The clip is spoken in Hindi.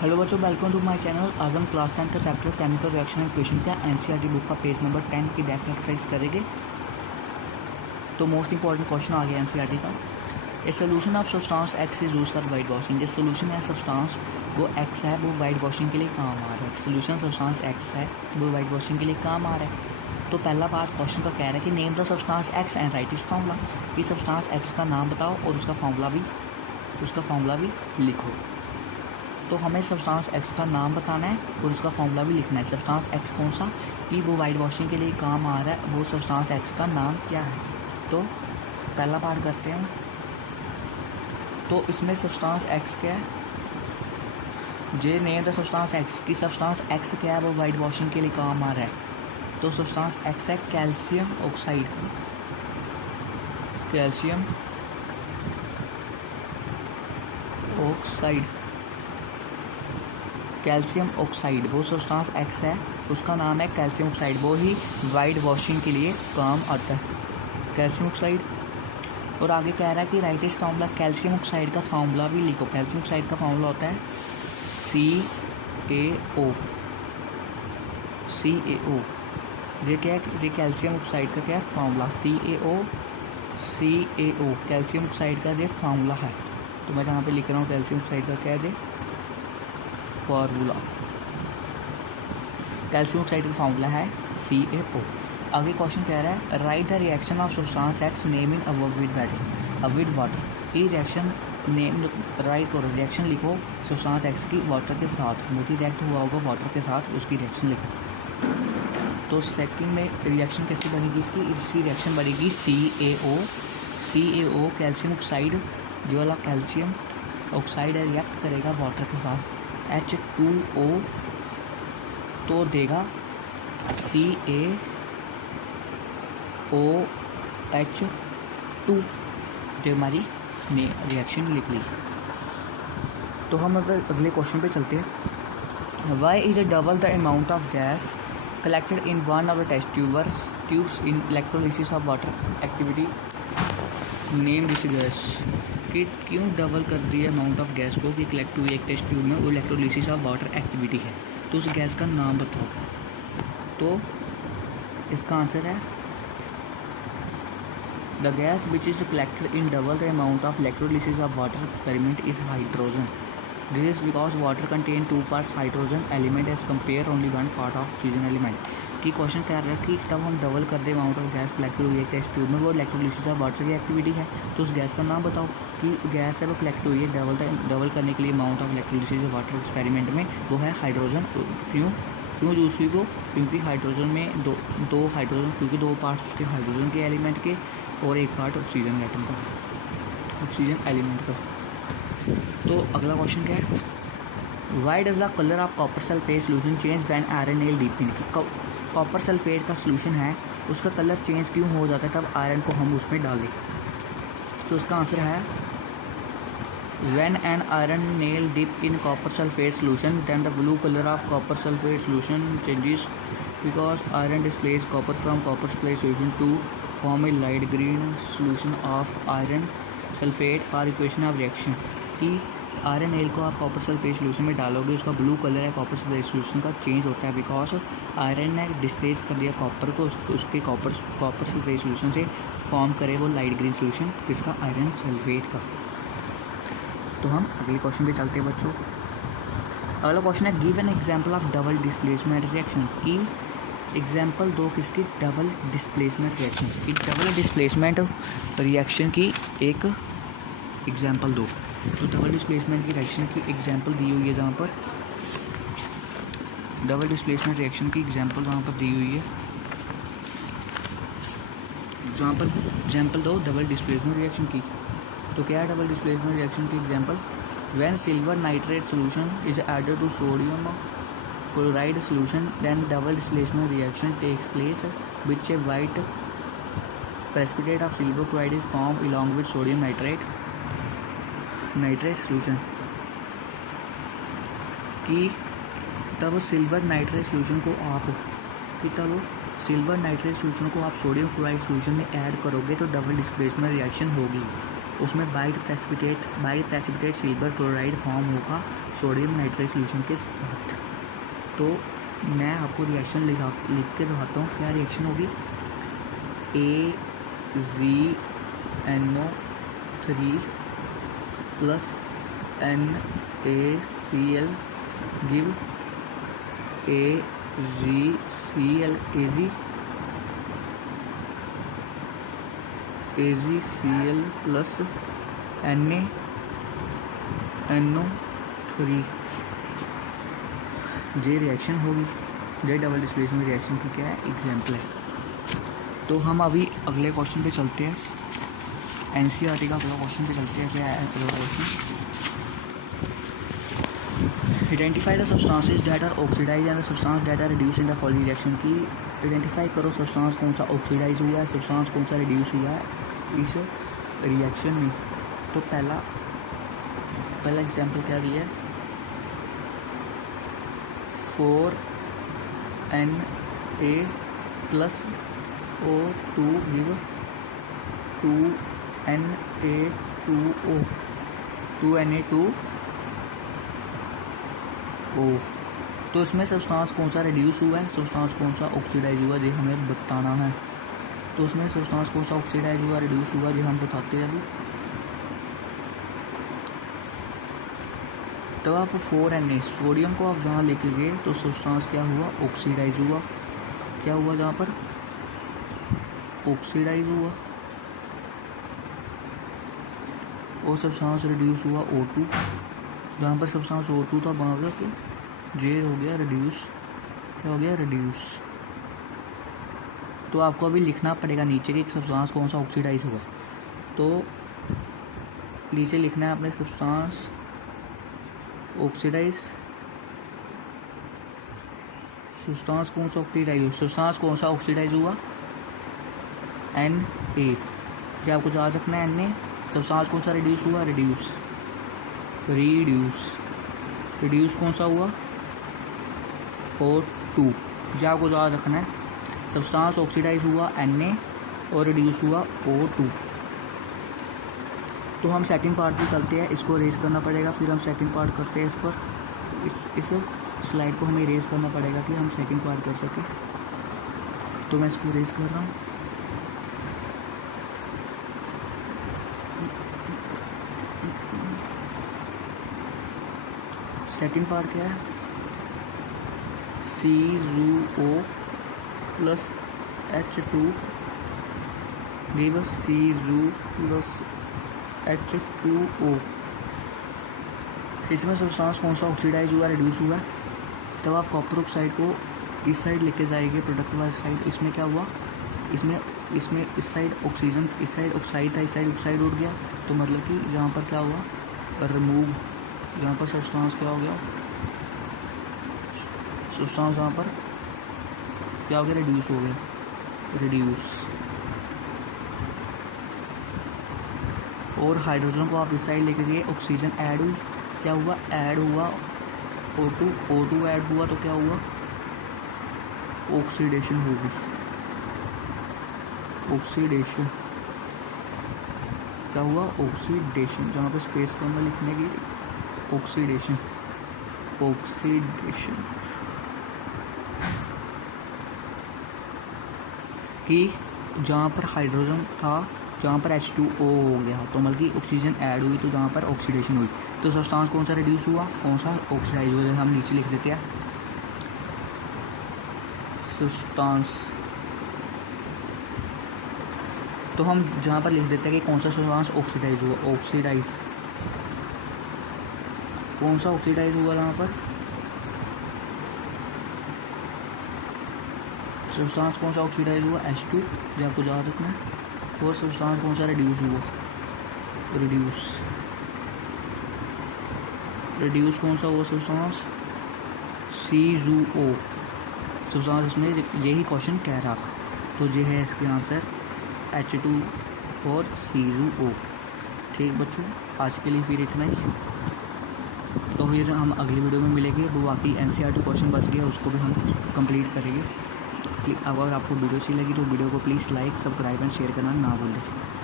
हेलो बच्चों, वेलकम टू माय चैनल। आज हम क्लास 10 का chapter chemical reaction and equation का एनसीईआरटी बुक का पेज नंबर 10 की बैक एक्सरसाइज करेंगे। तो मोस्ट इंपॉर्टेंट क्वेश्चन आ गया एनसीईआरटी का। A solution of substance x is use for white washing. ये सोल्यूशन है सब्सटेंस वो एक्स है, वो वाइट वॉशिंग के लिए काम आ रहा है। सोल्यूशन सब्सटेंस एक्स है, वो वाइट वॉशिंग के लिए काम आ रहा है। तो पहला पार्ट क्वेश्चन का कह रहा है कि name the substance x and right it's formula. कि सब्सटेंस एक्स का नाम बताओ और उसका फार्मूला भी लिखो। तो हमें सब्सटेंस एक्स का नाम बताना है और उसका फार्मूला भी लिखना है। सब्सटेंस एक्स कौन सा कि वो वाइट वॉशिंग के लिए काम आ रहा है, वो सब्सटेंस एक्स का नाम क्या है। तो पहला पार्ट करते हैं। तो इसमें सब्सटेंस एक्स क्या है, जे नेम द सब्सटेंस एक्स की सब्सटेंस एक्स क्या है, वो वाइट वॉशिंग के लिए काम आ रहा है। तो सब्सटेंस एक्स है कैल्शियम ऑक्साइड। कैल्शियम ऑक्साइड वो सब्सटेंस एक्स है, उसका नाम है कैल्शियम ऑक्साइड। वो ही वाइट वॉशिंग के लिए काम आता है, कैल्शियम ऑक्साइड। और आगे कह रहा है कि राइट इस फार्मूला। कैल्शियम ऑक्साइड का फार्मूला भी लिखो। कैल्शियम ऑक्साइड का फार्मूला होता है CaO। ये क्या है, ये कैल्शियम ऑक्साइड का क्या है फार्मूला, CaO। कैल्शियम ऑक्साइड का ये फार्मूला है। तो मैं जहाँ पे लिख रहा हूँ कैल्शियम ऑक्साइड का क्या है फार्मूला। कैल्शियम ऑक्साइड का फार्मूला है CaO। आगे क्वेश्चन कह रहा है right the reaction of substance x naming with water. ये रिएक्शन नेम राइट करो, रिएक्शन लिखो सब्सटेंस एक्स की वाटर के साथ। मोदी रिएक्ट हुआ होगा वाटर के साथ, उसकी रिएक्शन लिखो। तो सेकंड में रिएक्शन कैसी बनेगी इसकी रिएक्शन बनेगी CaO कैल्शियम ऑक्साइड जो वाला कैल्शियम ऑक्साइड है रिएक्ट करेगा वाटर के साथ H2O, तो देगा CaOH2 जो हमारी रिएक्शन लिख ली। तो हम अब अगले क्वेश्चन पे चलते हैं। Why is double the amount of gas collected in one of the test tubes in electrolysis of water activity. Name this gas. कि क्यों डबल कर दिया अमाउंट ऑफ गैस को कि कलेक्ट हुई एक टेस्ट ट्यूब में, वो इलेक्ट्रोलिसिस ऑफ वाटर एक्टिविटी है। तो उस गैस का नाम बताओ। तो इसका आंसर है the gas which is collected in double the amount of electrolysis of water experiment is hydrogen. This is because water contain 2 parts hydrogen element as compare only 1 part of oxygen element. की क्वेश्चन कह रहा है कि तब हम डबल कर दें अमाउंट ऑफ गैस कलेक्ट हुई है टेस्ट ट्यूब में, वो इलेक्ट्रोलिसिस ऑफ वाटर की एक्टिविटी है। तो उस गैस का नाम बताओ कि गैस है वो कलेक्ट हुई है डबल करने के लिए amount of electrolysis of water experiment में, वो है हाइड्रोजन। क्यों यूज हुई वो, क्योंकि हाइड्रोजन में दो हाइड्रोजन, क्योंकि 2 parts उसके हाइड्रोजन के एलिमेंट के और 1 part ऑक्सीजन एटम का, ऑक्सीजन एलिमेंट का। तो अगला क्वेश्चन क्या है, why does the colour of copper sulphate solution change when iron nail deep in. Copper sulphate का सोल्यूशन है, उसका कलर चेंज क्यों हो जाता है तब आयरन को हम उसमें डालें। तो इसका आंसर है when an iron nail dip in copper sulphate solution then the blue colour of copper sulphate solution changes because iron displace copper from copper sulphate solution to form a light green solution of iron sulphate for equation of reaction. कि आयरन नेल को आप कॉपर सल्फेट सोल्यूशन में डालोगे, उसका ब्लू कलर है कॉपर सल्फेट सोल्यूशन का चेंज होता है बिकॉज आयरन ने डिस्प्लेस कर दिया कॉपर को, उसके कॉपर सल्फेट सोल्यूशन से फॉर्म करे वो लाइट ग्रीन सोल्यूशन इसका आयरन सल्फेट का। तो हम अगले क्वेश्चन पे चलते हैं बच्चों। अगला क्वेश्चन है give an example of double displacement reaction. की एग्जाम्पल दो किसकी, डबल डिस्प्लेसमेंट रिएक्शन की। डबल डिस्प्लेसमेंट रिएक्शन की एक एग्जाम्पल दो। तो डबल डिस्प्लेसमेंट की रिएक्शन की एग्जाम्पल दी हुई है, जहाँ पर डबल डिस्प्लेसमेंट रिएक्शन की एग्जाम्पल जहाँ पर दी हुई है, जहाँ पर एग्जाम्पल दो डबल डिस्प्लेसमेंट रिएक्शन की। तो क्या है डबल डिस्प्लेसमेंट रिएक्शन की example, when silver nitrate solution is added to sodium chloride solution then double displacement reaction takes place which a white precipitate of silver chloride is formed along with sodium nitrate solution. कि तब सिल्वर नाइट्रेट सोल्यूशन को आप सोडियम क्लोराइड सोल्यूशन में ऐड करोगे तो डबल डिस्प्लेसमेंट रिएक्शन होगी। उसमें by precipitate silver chloride form होगा सोडियम नाइट्रेट सोल्यूशन के साथ। तो मैं आपको रिएक्शन लिख के दिखाता हूँ। क्या रिएक्शन होगी? AgNO3 plus NaCl give AgCl plus NaNO3 ये रिएक्शन होगी। ये डबल डिस्प्लेसमेंट रिएक्शन की क्या है? एग्जाम्पल है। तो हम अभी अगले क्वेश्चन पे चलते हैं। NCERT का अगला क्वेश्चन पे चलते हैं। क्या है अगला question? Identify the substances that are oxidise and the substance that are reduce in the following reaction. की आइडेंटिफाई करो सब्सटेंस कौन सा ऑक्सीडाइज हुआ है, सब्सटेंस कौन सा रिड्यूस हुआ है इस रिएक्शन में। तो पहला एग्जाम्पल क्या दिया है? 4Na plus O2 give 2Na2O। तो इसमें सब्सटेंस कौन सा रिड्यूस हुआ है, सब्सटेंस कौन सा ऑक्सीडाइज हुआ, ये हमें बताना है। तो उसमें सब्सटेंस कौन सा ऑक्सीडाइज हुआ, रिड्यूस हुआ, ये हम बताते हैं अभी। तो आप 4Na सोडियम को आप जहाँ लेके गए तो सब्सटेंस क्या हुआ? ऑक्सीडाइज हुआ। क्या हुआ जहाँ पर? ऑक्सीडाइज हुआ। और सब्सटेंस रिड्यूस हुआ O2, जहाँ पर सब्सटेंस O2 था वहाँ पर जे हो गया रिड्यूस। क्या हो गया? रिड्यूस। तो आपको अभी लिखना पड़ेगा नीचे कि सब्सटेंस कौन सा ऑक्सीडाइज हुआ। तो नीचे लिखना है अपने सब्सटेंस ऑक्सीडाइज, सब्सटेंस कौन सा ऑक्सीडाइज हुआ, सब्सटेंस कौन सा ऑक्सीडाइज हुआ? Na। क्या आपको याद रखना है? Na। सब्सटेंस कौन सा रिड्यूस हुआ? रिड्यूस कौन सा हुआ? O2। जो आपको याद रखना है सब्सटेंस ऑक्सीडाइज हुआ Na और रिड्यूस हुआ O2। तो हम सेकंड पार्ट भी करते हैं, इसको इरेज करना पड़ेगा, फिर हम सेकंड पार्ट करते हैं। इस पर इस स्लाइड को हमें इरेज करना पड़ेगा कि हम सेकंड पार्ट कर सकें। तो मैं इसको इरेज कर रहा हूँ। सेकंड पार्ट क्या है? CuO plus H2 give Cu plus H2O। इसमें सब्सटेंस कौन सा ऑक्सीडाइज हुआ, रिड्यूस हुआ? तब आप कॉपर ऑक्साइड को इस साइड लेके जाएंगे, प्रोडक्ट वाली साइड। इसमें क्या हुआ? इसमें इस साइड ऑक्सीजन, इस साइड ऑक्साइड था, इस साइड ऑक्साइड उठ गया। तो मतलब कि यहाँ पर क्या हुआ? रिमूव। यहाँ पर सब्सटेंस क्या हो गया? सब्सटेंस यहाँ पर क्या हो गया? रिड्यूस हो गया। रिड्यूस। और हाइड्रोजन को आप इस साइड लेके गए, ऑक्सीजन ऐड हुई। क्या हुआ? ऐड हुआ O2 ऐड हुआ तो क्या हुआ? ऑक्सीडेशन होगी। ऑक्सीडेशन क्या हुआ? ऑक्सीडेशन। जहाँ पे स्पेस कम है लिखने की, ऑक्सीडेशन। कि जहाँ पर हाइड्रोजन था, जहाँ पर H2O हो गया, तो मतलब कि ऑक्सीजन ऐड हुई, तो जहाँ पर ऑक्सीडेशन हुई। तो सब्सटेंस कौन सा रिड्यूस हुआ, कौन सा ऑक्सीडाइज हुआ? हम नीचे लिख देते हैं सब्सटेंस। तो हम जहाँ पर लिख देते हैं कि कौन सा सब्सटेंस ऑक्सीडाइज हुआ। ऑक्सीडाइज कौन सा ऑक्सीडाइज हुआ? यहाँ पर सब्सटेंस कौन सा ऑक्सीडाइज हुआ? H2, जो आपको याद रखना है। और सब्सटेंस कौन सा रिड्यूस हुआ? रिड्यूस कौन सा हुआ? Substance CuO। सब्सटेंस इसमें यही क्वेश्चन कह रहा था। तो ये है इसके आंसर H2 और CuO। ठीक बच्चों, आज के लिए फिर इतना ही। तो फिर हम अगली वीडियो में मिलेंगे। वो बाकी NCERT क्वेश्चन बच गया, उसको भी हम कंप्लीट करेंगे। अगर आपको वीडियो अच्छी लगी तो वीडियो को please like, subscribe and share करना ना भूलें।